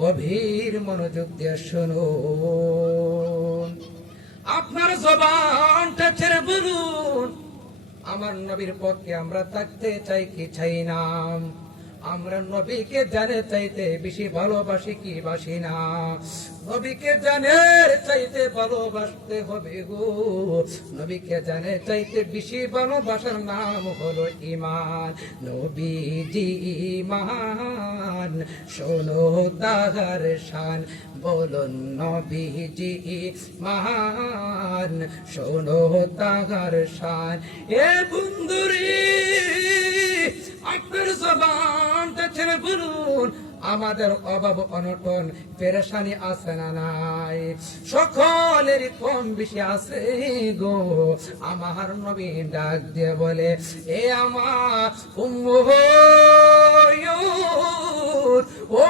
গভীর মনোযোগ দিয়ে শুনুন। আপনার জবানটা ছেড়ে বলুন, আমার নবীর পক্ষে আমরা থাকতে চাই কি চাই না? আমরা নবীকে জানে চাইতে বেশি ভালোবাসি কি বাসি না? নবীকে জানের চাইতে ভালোবাসতে হবে গো। নবীকে জানে চাইতে বেশি ভালোবাসার নাম হলো ঈমান। নবীজি ঈমান, শোনো তাহার শান। বলুন নবীজি ঈমান, শোনো তাহার শান। এ বন্ধুরে, আপনার জবানটা ছেড়ে বলুন, আমাদের অভাব অনটন পেরেশানি আছে না নাই? সকলেরই কম বেশি আছে গো। আমার নবী ডাক দিয়ে বলে, এ আমার উম্মত, ও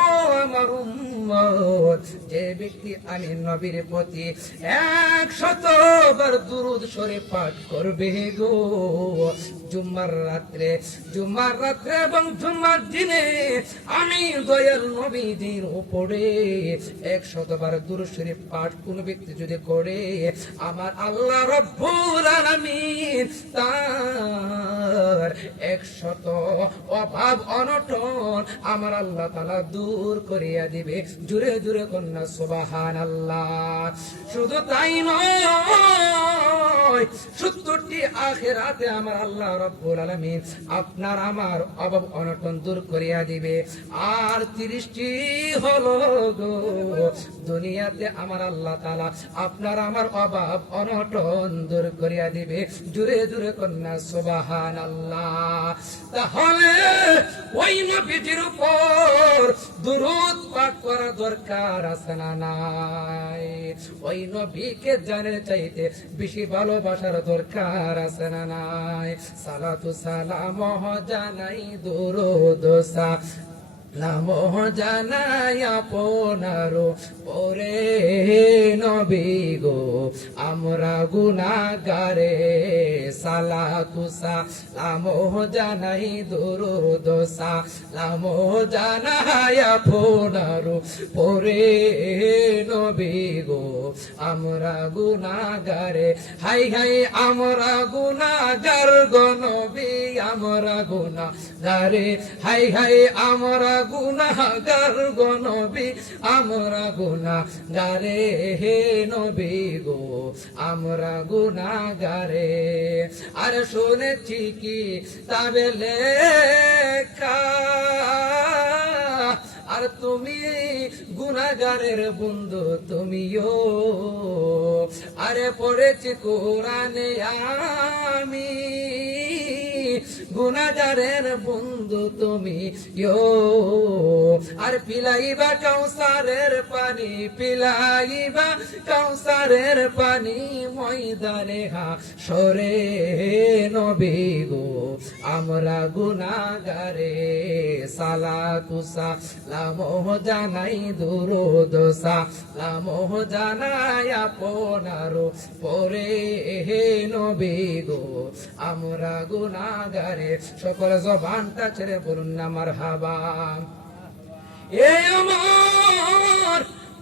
আমার উম্মত, যে ব্যক্তি আমি নবীর প্রতি 100বার দুরূদ শরীফ পাঠ করবে গো, জুম্মার রাত্রে এবং জুম্মার দিনে আমি দয়াল নবীজির উপরে 100বার দুরূদ শরীফ পাঠ কোন ব্যক্তি যদি করে, আমার আল্লাহ রব্বুল আলামিন তার 100 অভাব অনটন আমার আল্লাহ তাআলা দূর করিয়া দিবে। জুরে জুরে কন্যা সুবহানাল্লাহ। শুধু তাই নয়, 70টি আখিরাতে আমার আল্লাহ রব্বুল আলামিন আপনার আমার অভাব অনটন দূর করিয়া দিবে। আর 30টি হলো গো দুনিয়াতে আমার আল্লাহ তাআলা আপনার আমার অভাব অনটন দূর করিয়া দিবে। জুরে জুরে কন্যা সুবহানাল্লাহ। তাহলে ওই নবীজির উপর দুরূদ পাঠ করা দরকার আছে না নাই? ওই নবীকে জানে চাইতে বেশি ভালোবাসার দরকার আছে না নাই? সালাতু সালাম জানাই, দুরূদ সালাম জানাই আপনার পরে নবী গো আমরা গুনাহগারে। সালাতু সালাম জানাই, দুরূদ সালাম জানাই আপনার পরে নবী গো আমরা গুনাহগারে। হাই হাই আমরা গুনাহগার গো নবী, আমরা গুনাহগারে। হাই হাই আমরা গুনাহগার গো নবী, আমরা গুনাহগারে। হে নবী গো আমরা গুনাহগারে। আর শুনেছি কি তবে লেখা, আর তুমি গুনাহগারের বন্ধু তুমিও। আরে পড়েছি কোরআনে আমি গুনাহগারের বন্ধু তুমি আর পিলাইবা কাউসারের পানি, পিলাইবা কাউসারের পানি ময়দানে হাশরে। নবী গো আমরা গুনাহগারে। সালাতু সালাম জানাই, দুরূদ সালাম জানাই আপনার পরে নবী গো আমরা গুনাহগারে। সকল জবানটা ছেড়ে বলুন না মারহাবা। এ আমার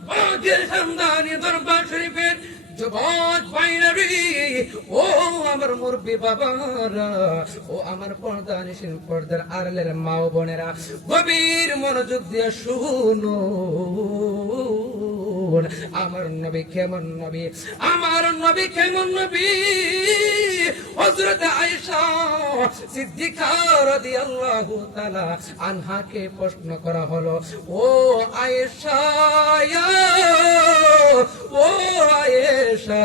বাগের খানদানি দরবার শরীফের যুবক বাইনারি, ও আমার মুরব্বী বাবারা, ও আমার পর্দানিশীন পর্দার আড়ালের মা ও বোনেরা, গভীর মনোযোগ দিয়ে শুনুন। আমার নবী কেমন নবী, আমার নবী কেমন নবী? হযরত আয়েশা সিদ্দিকা রাদিয়াল্লাহু তাআলা আনহাকে প্রশ্ন করা হলো, ও আয়েশা, ও আয়েশা,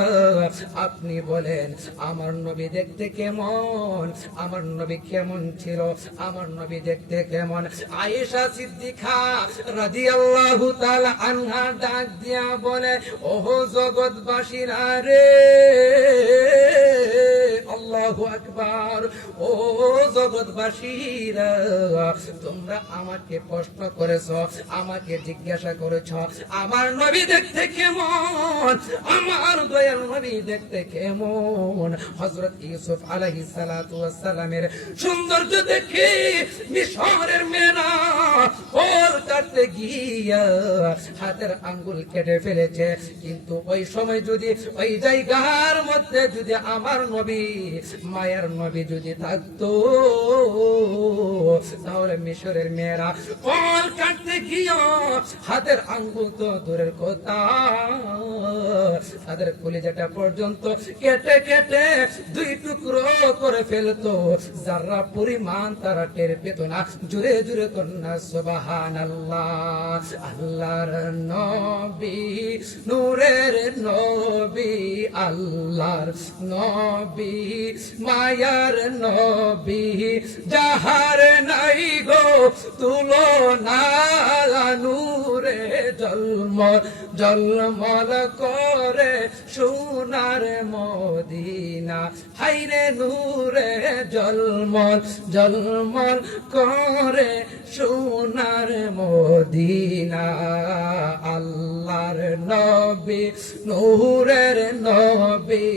আপনি বলেন আমার নবী দেখতে কেমন? আমার নবী কেমন ছিল? আমার নবী দেখতে কেমন? আয়েশা সিদ্দিকা রাদিয়াল্লাহু তাআলা আনহা ডাক দিয়া বলে, ওহ জগৎবাসীরা রে, ও আল্লাহু আকবার। ও জগৎবাসীরা, তোমরা আমাকে প্রশ্ন করেছ, আমাকে জিজ্ঞাসা করেছ আমার নবী দেখতে কেমন, আমার দয়াল নবী দেখতে কেমন। হযরত ইউসুফ আলাইহিস সালাতু ওয়াস সালামের সৌন্দর্য দেখে মিশরের মেয়েরা ওর কাটতে গিয়া হাতের আঙ্গুল কেটে ফেলেছে। কিন্তু ওই সময় যদি ওই জায়গার মধ্যে যদি আমার নবী, মায়ের নবী যদি থাকতো, তাহলে মিশরের মেয়েরা ওর কাটতে গিয়া হাতের আঙ্গুল তো দূরের কথা, তাদের কলিজাটা পর্যন্ত কেটে কেটে দুই টুকরো করে ফেলতো। যারা পরিমাণ তারা টের পেত না। জুড়ে জুড়ে কন্যা সুবহানাল্লাহ। আল্লাহর নবী, নূরের নবী, আল্লাহর নবী, মায়ার নবী, যাহার নাই গো তুলনা, নূরে জলমল জলমল করে সোনার মদিনা। হাইরে নূরে জলমল জলমল করে সোনার মদিনা। আল্লাহর নবী, নূরের নবী,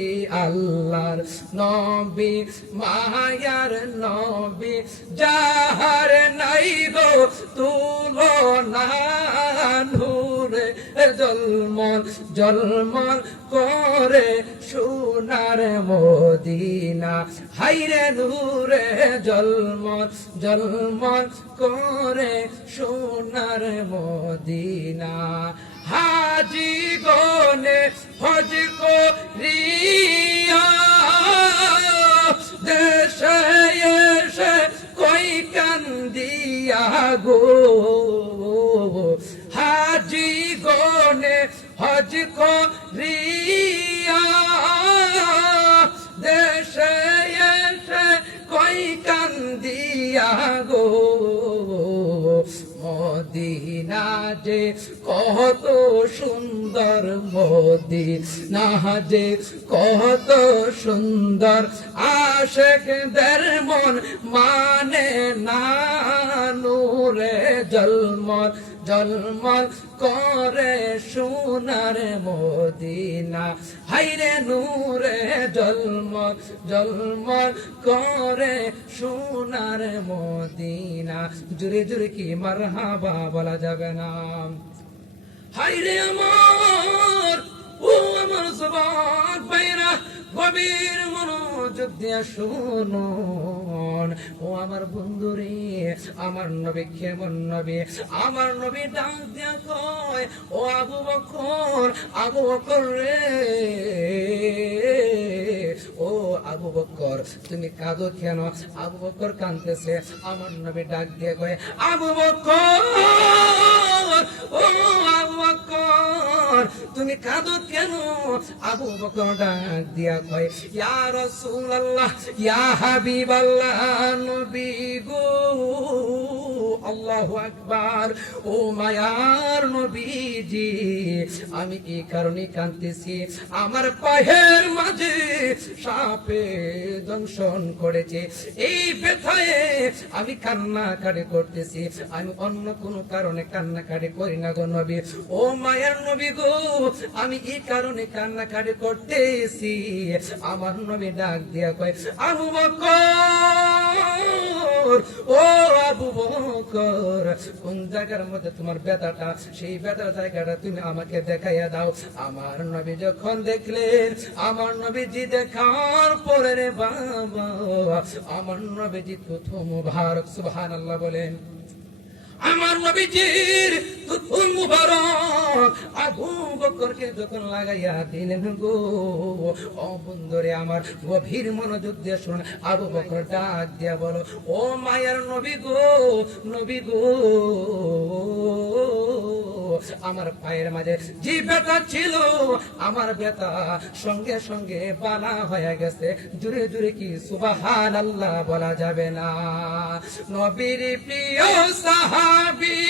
আল্লাহর নবী, মায়ার নবী, যাহার নাই গো তুলনা, নূরে জলমল জলমল করে সোনার মদিনা। হাইরে নূরে জলমল জলমল করে সোনার মদিনা। হাজি গনে হজ করিয়া দেশে এসে কই কান্দিয়া গো, হাজি গনে হজ করিয়া দেশে এসে কই কান্দিয়া গো। মদিনা যে কত সুন্দর, মদিনা যে কত সুন্দর, আশিকদের মন মানে না, নূরে জলমল জলমল করে সোনার মদিনা। হাইরে নূরে জলমল জলমল করে সোনার মদিনা। জুড়ে জুড়ে কি মারহাবা বলা যাবে না? হাইরে আমার, ও আমার যুবক ভাইরা, গভীর মনোযোগ দিয়া শুনুন। ও আমার বন্ধুরে, আমার নবী কেমন নবী? আমার নবী ডাক দিয়া কয়, ও আবু বকর, আবু বকর রে, ও আবু বকর তুমি কাঁদো কেন? আবু বকর কাঁদতেছে। আমার নবী ডাক দিয়ে কয়, আবু বকর, ও আবু বকর তুমি কাঁদো কেন? আবু বকর ডাক দিয়া কয়, ইয়া রাসূলুল্লাহ, ইয়া হাবিবাল্লাহ, নবী গো, আল্লাহু আকবার, ও মায়ার নবীজি, আমি এই কারণে কাঁদতেছি, আমার পায়ের মাঝে সাপে দংশন করেছে। এই ব্যথায় আমি কান্নাকাটি করতেছি, আমি অন্য কোনো কারণে কান্নাকাটি করি না গো নবী। ও মায়ার নবী গো, আমি এই কারণে কান্নাকাটি করতেছি। আমার নবী ডাক দিয়া কয়, আবু বকর, ও আবু বকর, কোন জায়গার মধ্যে তোমার ব্যথাটা, সেই ব্যথার জায়গাটা তুমি আমাকে দেখাইয়া দাও। আমার নবী যখন দেখলেন, আমার নবীজি দেখার পরে রে বাবা, আমার নবীজি প্রথম মুবারক, সুবহানাল্লাহ বলেন। আমার নবীজির তুতুল মুবারক আবু বকরকে যখন লাগাইয়া দিলেন গো, ও বন্ধুরে আমার, গভীর মনোযোগ দিয়ে শুনুন। আবু বকর ডাক দিয়া বলো, ও মায়ার নবী গো, নবী গো, আমার পায়ের মাঝে যে ব্যথা ছিল, আমার ব্যথা সঙ্গে সঙ্গে বালা হয়ে গেছে। জুড়ে জুড়ে কি সুবহানাল্লাহ বলা যাবে না? নবীর প্রিয় সাহাবী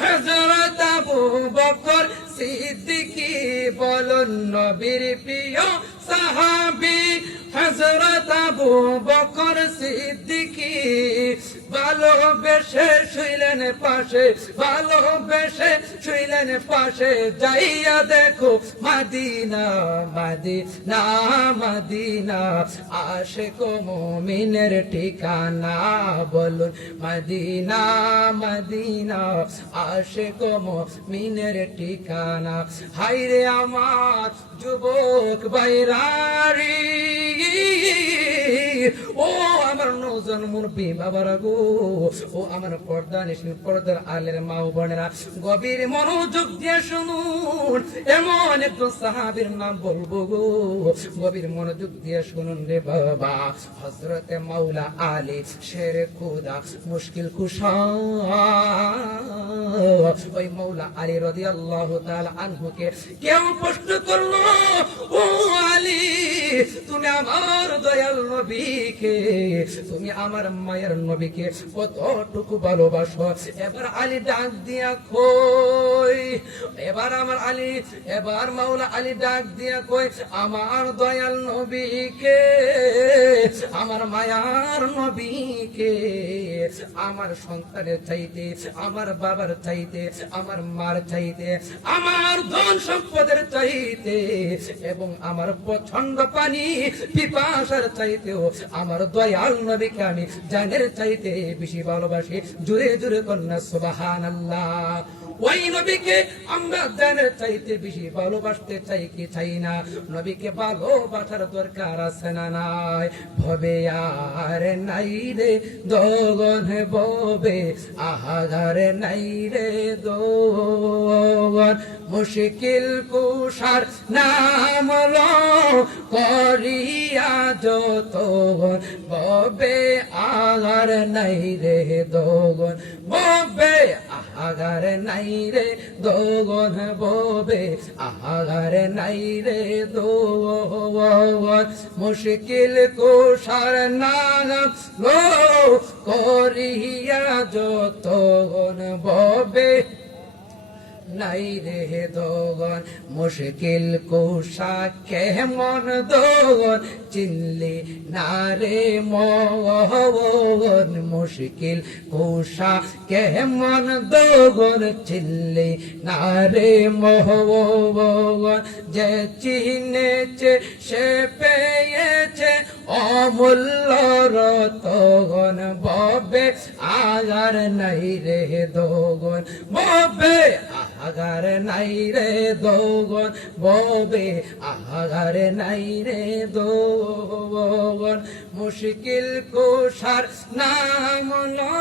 হযরত আবু বকর সিদ্দিকী বলুন, নবীর প্রিয় সাহাবী হযরত আবু বকর সিদ্দিকী ভালোবেসে শুইলেন পাশে, ভালোবেসে শুইলেন পাশে, যাইয়া দেখো মদিনা মদিনা মদিনা, আশিক মুমিনের ঠিকানা, বলুন মদিনা মদিনা, আশিক মুমিনের ঠিকানা। হায়রে আমার যুবক ভাইরারি, ও আমার নওজোয়ান মুরব্বি বাবারা গো, ও আমার পর্দা নিশিন পর্দার আলের মা ও বোনেরা, গভীর মনোযোগ দিয়ে শুনুন। এমন একজন সাহাবীর নাম বলবো গো, গভীর মনোযোগ দিয়ে শুনুন রে বাবা। হযরতে মাওলা আলী শেরে খোদা মুশকিল কুশা, ওই মাওলা আলী রাদিয়াল্লাহু তাআলা আনহুকে কেউ প্রশ্ন করলো, ও আলী তুমি আমার দয়াল নবীকে, তুমি আমার মায়ের নবীকে কতটুকু ভালোবাসো? এবার আলী ডাক দিয়া কই, এবার আমার আলী, এবার মাওলা আলী ডাক দিয়া কই, আমার দয়াল নবীকে, আমার মায়ার নবীকে আমার সন্তানের চাইতে, আমার বাবার চাইতে, আমার মার চাইতে, আমার ধন সম্পদের চাইতে, এবং আমার পছন্দ পানি পিপাসার চাইতেও আমার দয়াল নবীকে আমি জানের চাইতে বেশি ভালোবাসি। জোরে জোরে কন্যা সুবহানাল্লাহ। ওই নবীকে আমরা জানের চাইতে বেশি ভালোবাসতে চাই কি চাই না? নবীকে ভালোবাসার দরকার আছে না নাই? ভবে আর নাই রে দোগন ববে, আহার নাই রে দোগন, মুশকিল কুশার নাম লো করিয়া যত, ববে আহার নাই রে দোগন, ববে আহার নাই রে দোগন, ববে আহার নাই রে দোগন, মুশকিল কুশার নাম লো করিয়া যত, ববে নাই রে দোগন, মুশকিল কুশা কেমন দোগন, চিনলি না রে মন, মুশকিল কুশা কেমন দোগন, চিনলি না রে মোহন, যে চিনেছে সে পেয়েছে অমূল্য রতন, ববে আগার নাই রে দোগন, ববে আগার নাই রে দোগন, ববে আগার নাই রে দোগন, মুশকিল কুশার নাম লো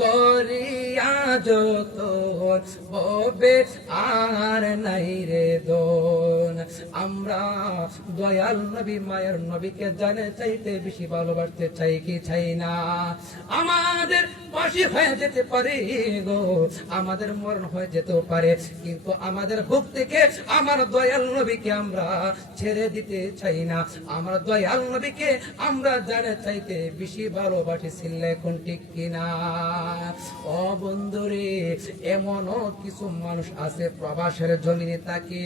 করিয়া যতন, ববে আর নাই রে দোন। আমরা দয়াল নবী মায়ের নবীকে জানে চাইতে বেশি ভালোবাসতে চাই কি চাই না? আমাদের বাসি হয়ে যেতে পারে গো, আমাদের মরণ হয়ে যেতেও পারে, কিন্তু আমাদের বুক থেকে আমার দয়াল নবীকে আমরা ছেড়ে দিতে চাই না। আমার দয়াল নবীকে আমরা জানে চাইতে বেশি ভালোবাসি, ছিলে কোন ঠিক কিনা? ও বন্ধুরে, এমনও কিছু মানুষ আছে প্রবাসের জমিনে থাকে,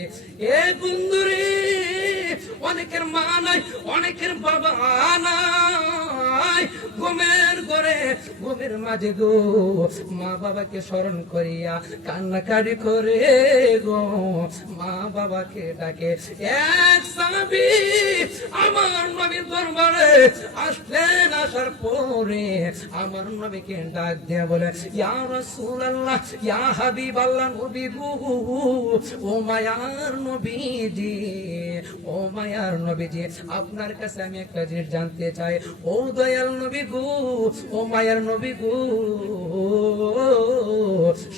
এ বন্ধুরে, অনেকের মা নাই, অনেকের বাবা নাই, ঘুমের ঘরে ঘুমের মাঝে গো মা বাবাকে স্মরণ করিয়া কান্নাকাটি করে গো মা বাবাকে ডাকে। এক সাহাবী আমার নবীর দরবারে আসলেন, আসার পরে আমার নবীকে ডাক দিয়ে বলে, ইয়া রাসূলুল্লাহ, ইয়া হাবিবাল্লাহ, নবী গো, ও মায়ার নবীজি, ও মায়ার নবীজি, আপনার কাছে আমি একটা জিনিস জানতে চাই। ও দয়াল নবী গো, ও মায়ার নবী গো,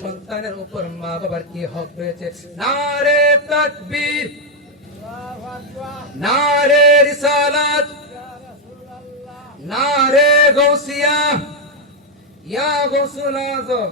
সন্তানের উপর মা বাবার কি হক রয়েছে? নারে তাকবীর, নারে রিসালাত, নারে গৌসিয়া, ইয়া গৌসুল আজম।